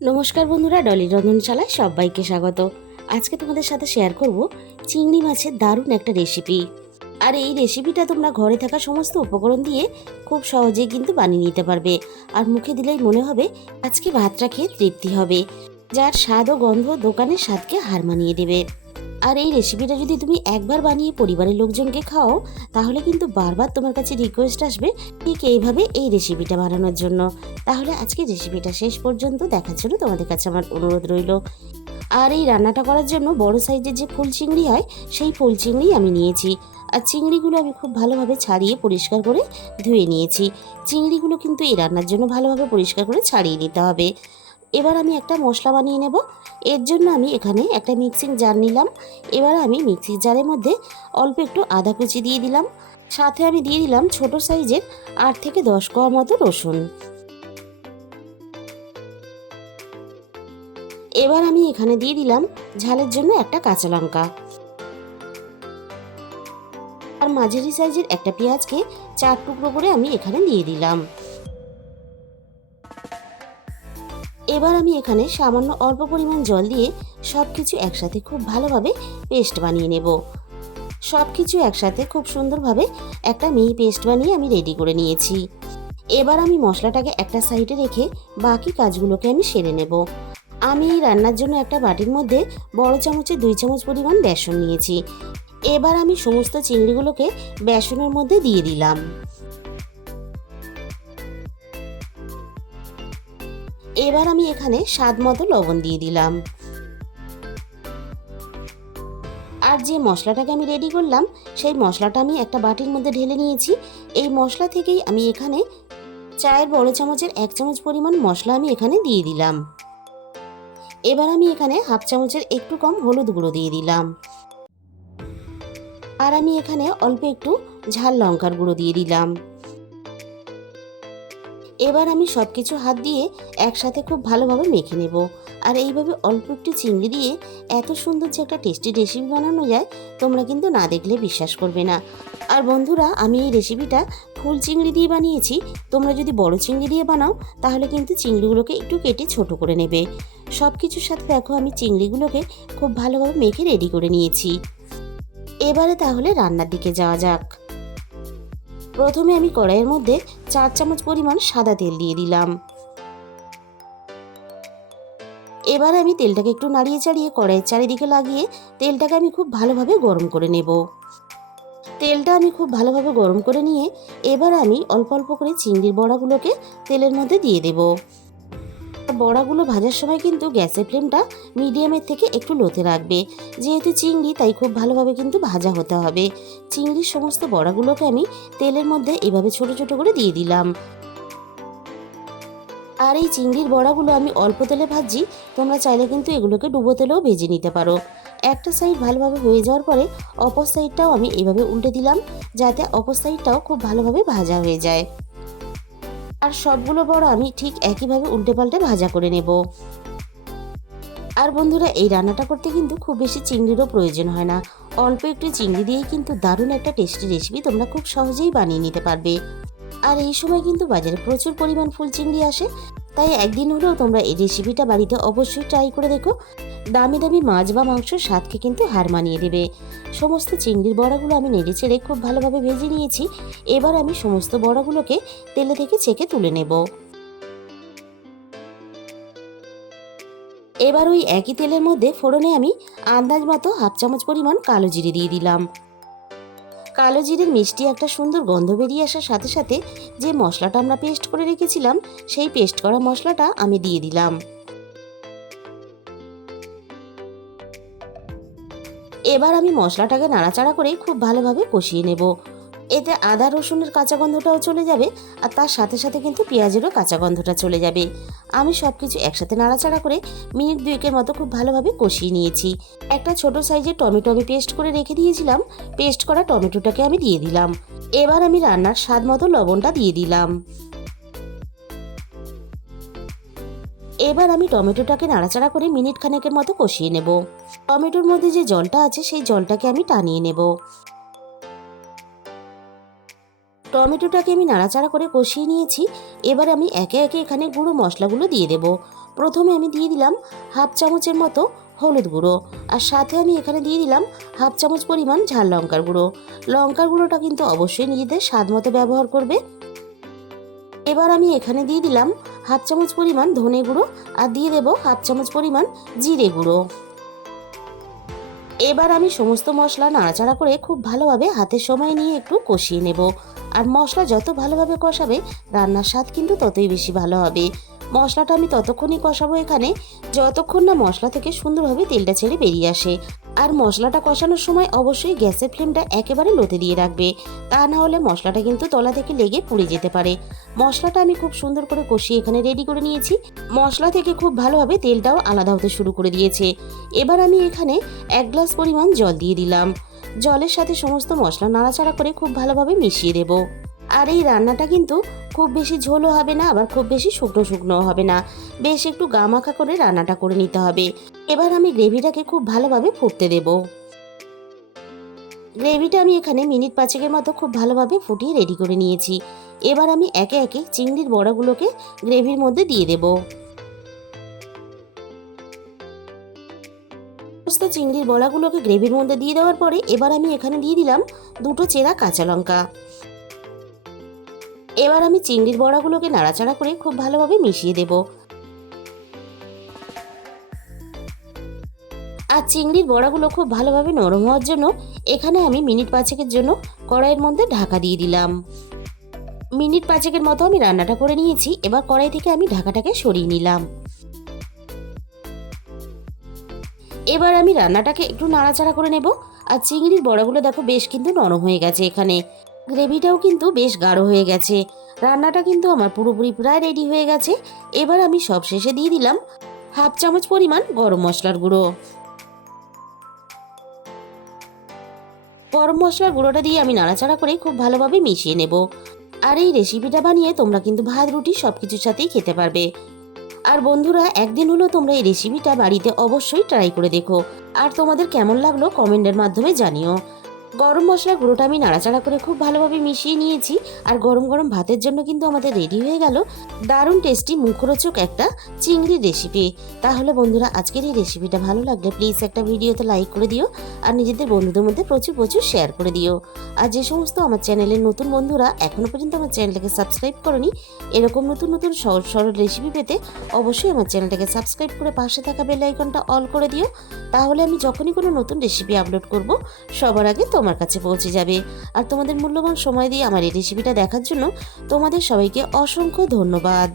নমস্কার বন্ধুরা, ডলির রন্ধনশালায় সবাইকে স্বাগত। আজকে তোমাদের সাথে শেয়ার করব চিংড়ি মাছের দারুণ একটা রেসিপি। আর এই রেসিপিটা তোমরা ঘরে থাকা সমস্ত উপকরণ দিয়ে খুব সহজেই কিন্তু বানিয়ে নিতে পারবে। আর মুখে দিলেই মনে হবে আজকে ভাতটা খেয়ে তৃপ্তি হবে, যার স্বাদ ও গন্ধ দোকানের স্বাদকে হার মানিয়ে দেবে। আর এই রেসিপিটা যদি তুমি একবার বানিয়ে পরিবারের লোকজনকে খাও, তাহলে কিন্তু বারবার তোমার কাছে রিকোয়েস্ট আসবে ঠিক এইভাবে এই রেসিপিটা বানানোর জন্য। তাহলে আজকে রেসিপিটা শেষ পর্যন্ত দেখার জন্য তোমাদের কাছে আমার অনুরোধ রইল। আর এই রান্নাটা করার জন্য বড় সাইজের যে ফুল চিংড়ি হয়, সেই ফুল চিংড়ি আমি নিয়েছি। আর চিংড়িগুলো আমি খুব ভালোভাবে ছাড়িয়ে পরিষ্কার করে ধুয়ে নিয়েছি। চিংড়িগুলো কিন্তু এই রান্নার জন্য ভালোভাবে পরিষ্কার করে ছাড়িয়ে নিতে হবে। এবার আমি একটা মশলা বানিয়ে নেব। এর জন্য আমি এখানে একটা মিক্সিং জার নিলাম। এবার আমি মিক্সিং জারের মধ্যে অল্প একটু আদা কুচি দিয়ে দিলাম। সাথে আমি দিয়ে দিলাম ছোট সাইজের 8 থেকে 10 কোয়া মতো রসুন। এবার আমি এখানে দিয়ে দিলাম ঝালের জন্য একটা কাঁচা লঙ্কা। আর মাঝারি সাইজের একটা পেঁয়াজকে 4 টুকরো করে আমি এখানে দিয়ে দিলাম। এবার আমি এখানে সামান্য অল্প পরিমাণ জল দিয়ে সব কিছু একসাথে খুব ভালোভাবে পেস্ট বানিয়ে নেব। সব কিছু একসাথে খুব সুন্দরভাবে একটা মিহি পেস্ট বানিয়ে আমি রেডি করে নিয়েছি। এবার আমি মশলাটাকে একটা সাইডে রেখে বাকি কাজগুলোকে আমি সেরে নেব। আমি এই রান্নার জন্য একটা বাটির মধ্যে বড় চামচে 2 চামচ পরিমাণ বেসন নিয়েছি। এবার আমি সমস্ত চিংড়িগুলোকে বেসনের মধ্যে দিয়ে দিলাম। এবার আমি এখানে স্বাদ মতো লবণ দিয়ে দিলাম। আর যে মশলাটাকে আমি রেডি করলাম, সেই মশলাটা আমি একটা বাটির মধ্যে ঢেলে নিয়েছি। এই মশলা থেকেই আমি এখানে চায়ের বড় চামচের 1 চামচ পরিমাণ মশলা আমি এখানে দিয়ে দিলাম। এবার আমি এখানে হাফ চামচের একটু কম হলুদ গুঁড়ো দিয়ে দিলাম। আর আমি এখানে অল্প একটু ঝাল লঙ্কার গুঁড়ো দিয়ে দিলাম। এবার আমি সব কিছু হাত দিয়ে একসাথে খুব ভালোভাবে মেখে নেব। আর এইভাবে অল্প একটু চিংড়ি দিয়ে এত সুন্দর যে একটা টেস্টি রেসিপি বানানো যায়, তোমরা কিন্তু না দেখলে বিশ্বাস করবে না। আর বন্ধুরা, আমি এই রেসিপিটা ফুল চিংড়ি দিয়ে বানিয়েছি। তোমরা যদি বড় চিংড়ি দিয়ে বানাও, তাহলে কিন্তু চিংড়িগুলোকে একটু কেটে ছোট করে নেবে। সব কিছুর সাথে দেখো আমি চিংড়িগুলোকে খুব ভালোভাবে মেখে রেডি করে নিয়েছি। এবারে তাহলে রান্নার দিকে যাওয়া যাক। প্রথমে আমি কড়াইয়ের মধ্যে 4 চামচ পরিমাণ সাদা তেল দিয়ে দিলাম। এবার আমি তেলটাকে একটু নাড়িয়ে চাড়িয়ে কড়াইয়ের চারিদিকে লাগিয়ে তেলটাকে আমি খুব ভালোভাবে গরম করে নেব। তেলটা আমি খুব ভালোভাবে গরম করে নিয়ে এবার আমি অল্প অল্প করে চিংড়ির বড়াগুলোকে তেলের মধ্যে দিয়ে দেব। বড়াগুলো ভাজার সময় কিন্তু গ্যাসের ফ্লেমটা মিডিয়ামের থেকে একটু লোতে রাখবে। যেহেতু চিংড়ি, তাই খুব ভালোভাবে কিন্তু ভাজা হতে হবে। চিংড়ির সমস্ত বড়াগুলোকে আমি তেলের মধ্যে এভাবে ছোট ছোট করে দিয়ে দিলাম। আর এই চিংড়ির বড়াগুলো আমি অল্প তেলে ভাজছি। তোমরা চাইলে কিন্তু এগুলোকে ডুবো তেলেও ভেজে নিতে পারো। একটা সাইড ভালোভাবে হয়ে যাওয়ার পরে অপর সাইডটাও আমি এইভাবে উল্টে দিলাম, যাতে অপর সাইডটাও খুব ভালোভাবে ভাজা হয়ে যায়। আর সবগুলো বড়া আমি ঠিক একইভাবে উল্টে পাল্টে ভাজা করে নেব। আর বন্ধুরা, এই রান্নাটা করতে কিন্তু খুব বেশি চিংড়িরও প্রয়োজন হয় না। অল্প একটু চিংড়ি দিয়েই কিন্তু দারুণ একটা টেস্টি রেসিপি তোমরা খুব সহজেই বানিয়ে নিতে পারবে। আর এই সময় কিন্তু বাজারে প্রচুর পরিমাণ ফুল চিংড়ি আসে। তাই একদিন হলেও তোমরা এই রেসিপিটা বাড়িতে অবশ্যই ট্রাই করে দেখো। দামি দামি মাছ বা মাংসের স্বাদকে কিন্তু হার মানিয়ে দেবে। সমস্ত চিংড়ির বড়াগুলো আমি নেড়ে চেড়ে খুব ভালোভাবে ভেজে নিয়েছি। এবার আমি সমস্ত বড়াগুলোকে তেলে থেকে ছেঁকে তুলে নেব। এবার ওই একই তেলের মধ্যে ফোড়নে আমি আন্দাজ মতো হাফ চামচ পরিমাণ কালো জিরে দিয়ে দিলাম। কালো জিরের মিষ্টি একটা সুন্দর গন্ধ বেরিয়ে আসার সাথে সাথে যে মশলাটা আমরা পেস্ট করে রেখেছিলাম, সেই পেস্ট করা মশলাটা আমি দিয়ে দিলাম। এবার আমি মশলাটাকে নাড়াচাড়া করে খুব ভালোভাবে কষিয়ে নেব। এতে আদা রসুনের কাঁচা গন্ধটাও চলে যাবে, আর তার সাথে সাথে কিন্তু পেঁয়াজেরও কাঁচা গন্ধটা চলে যাবে। আমি সব কিছু একসাথে নাড়াচাড়া করে মিনিট 2 মতো খুব ভালোভাবে কষিয়ে নিয়েছি। একটা ছোট সাইজের টমেটো আমি পেস্ট করে রেখে দিয়েছিলাম। পেস্ট করা টমেটোটাকে আমি দিয়ে দিলাম। এবার আমি রান্নার স্বাদ মতো লবণটা দিয়ে দিলাম। এবার আমি টমেটোটাকে নাড়াচাড়া করে মিনিট খানেকের মতো কষিয়ে নেব। টমেটোর মধ্যে যে জলটা আছে, সেই জলটাকে আমি টানিয়ে নেব। টমেটোটাকে আমি নাড়াচাড়া করে কষিয়ে নিয়েছি। এবার আমি একে একে এখানে গুঁড়ো মশলাগুলো দিয়ে দেব। প্রথমে আমি দিয়ে দিলাম হাফ চামচের মতো হলুদ গুঁড়ো, আর সাথে আমি এখানে দিয়ে দিলাম হাফ চামচ পরিমাণ ঝাল লঙ্কার গুঁড়ো। লঙ্কার গুঁড়োটা কিন্তু অবশ্যই নিজেদের স্বাদ মতো ব্যবহার করবে। এবার আমি এখানে দিয়ে দিলাম হাফ চামচ পরিমাণ ধনে গুঁড়ো, আর দিয়ে দেব হাফ চামচ পরিমাণ জিরে গুঁড়ো। এবার আমি সমস্ত মশলা নাড়াচাড়া করে খুব ভালোভাবে হাতের সময় নিয়ে একটু কষিয়ে নেব। আর মশলা যত ভালোভাবে কষাবে রান্নার স্বাদ কিন্তু ততই বেশি ভালো হবে। মশলাটা আমি ততক্ষণই কষাবো এখানে যতক্ষণ না মশলা থেকে সুন্দরভাবে তেলটা ছেড়ে বেরিয়ে আসে। আর মশলাটা কষানোর সময় অবশ্যই গ্যাসের ফ্লেমটা একেবারে লোতে দিয়ে রাখবে, তা না হলে মশলাটা কিন্তু তলা থেকে লেগে পুড়ে যেতে পারে। মশলাটা আমি খুব সুন্দর করে কষিয়ে এখানে রেডি করে নিয়েছি। মশলা থেকে খুব ভালোভাবে তেলটাও আলাদা হতে শুরু করে দিয়েছে। এবার আমি এখানে 1 গ্লাস পরিমাণ জল দিয়ে দিলাম। জলের সাথে সমস্ত মশলা নাড়াচাড়া করে খুব ভালোভাবে মিশিয়ে দেব। আর এই রান্নাটা কিন্তু খুব বেশি ঝোলও হবে না, আবার খুব বেশি শুকনো শুকনোও হবে না, বেশ একটু গামাখা করে রান্নাটা করে নিতে হবে। এবার আমি গ্রেভিটাকে খুব ভালোভাবে ফুটতে দেব। গ্রেভিটা আমি এখানে মিনিট 5 মতো খুব ভালোভাবে ফুটিয়ে রেডি করে নিয়েছি। এবার আমি একে একে চিংড়ির বড়াগুলোকে গ্রেভির মধ্যে দিয়ে দেব। সমস্ত চিংড়ির বড়াগুলোকে গ্রেভির মধ্যে দিয়ে দেওয়ার পরে এবার আমি এখানে দিয়ে দিলাম 2টো চেরা কাঁচা লঙ্কা। এবার আমি চিংড়ির বড়াগুলোকে নাড়াচাড়া করে খুব ভালোভাবে মিশিয়ে দেব। আর চিংড়ির বড়াগুলো খুব ভালোভাবে নরম হওয়ার জন্য এখানে আমি মিনিট 5 জন্য কড়াইয়ের মধ্যে ঢাকা দিয়ে দিলাম। মিনিট 5 মতো আমি রান্নাটা করে নিয়েছি। এবার কড়াই থেকে আমি ঢাকাটাকে সরিয়ে নিলাম। এবার আমি রান্নাটাকে একটু নাড়াচাড়া করে নেব। আর চিংড়ির বড়াগুলো দেখো বেশ কিন্তু নরম হয়ে গেছে, এখানে গ্রেভিটাও কিন্তু বেশ গাঢ় হয়ে গেছে। রান্নাটা কিন্তু আমার পুরোপুরি প্রায় রেডি হয়ে গেছে। এবার আমি সব শেষে দিয়ে দিলাম হাফ চামচ পরিমাণ গরম মশলার গুঁড়ো। গরম মশলার গুঁড়োটা দিয়ে আমি নাড়াচাড়া করে খুব ভালোভাবে মিশিয়ে নেব। আর এই রেসিপিটা বানিয়ে তোমরা কিন্তু ভাত রুটি সব কিছুর সাথেই খেতে পারবে। আর বন্ধুরা, একদিন হলো তোমরা এই রেসিপিটা বাড়িতে অবশ্যই ট্রাই করে দেখো। আর তোমাদের কেমন লাগলো কমেন্টের মাধ্যমে জানিও। গরম মশলার গুঁড়োটা আমি নাড়াচাড়া করে খুব ভালোভাবে মিশিয়ে নিয়েছি। আর গরম গরম ভাতের জন্য কিন্তু আমাদের রেডি হয়ে গেল দারুণ টেস্টি মুখরোচক একটা চিংড়ির রেসিপি। তাহলে বন্ধুরা, আজকের এই রেসিপিটা ভালো লাগলে প্লিজ একটা ভিডিওতে লাইক করে দিও, আর নিজেদের বন্ধুদের মধ্যে প্রচুর প্রচুর শেয়ার করে দিও। আর যে সমস্ত আমার চ্যানেলের নতুন বন্ধুরা এখনও পর্যন্ত আমার চ্যানেলটাকে সাবস্ক্রাইব করনি, এরকম নতুন নতুন সহজ সরল রেসিপি পেতে অবশ্যই আমার চ্যানেলটাকে সাবস্ক্রাইব করে পাশে থাকা বেল আইকনটা অল করে দিও। তাহলে আমি যখনই কোনো নতুন রেসিপি আপলোড করব সবার আগে তোমার কাছে পৌঁছে যাবে। আর তোমাদের মূল্যবান সময় দিয়ে আমার এই রেসিপিটা দেখার জন্য তোমাদের সবাইকে অসংখ্য ধন্যবাদ।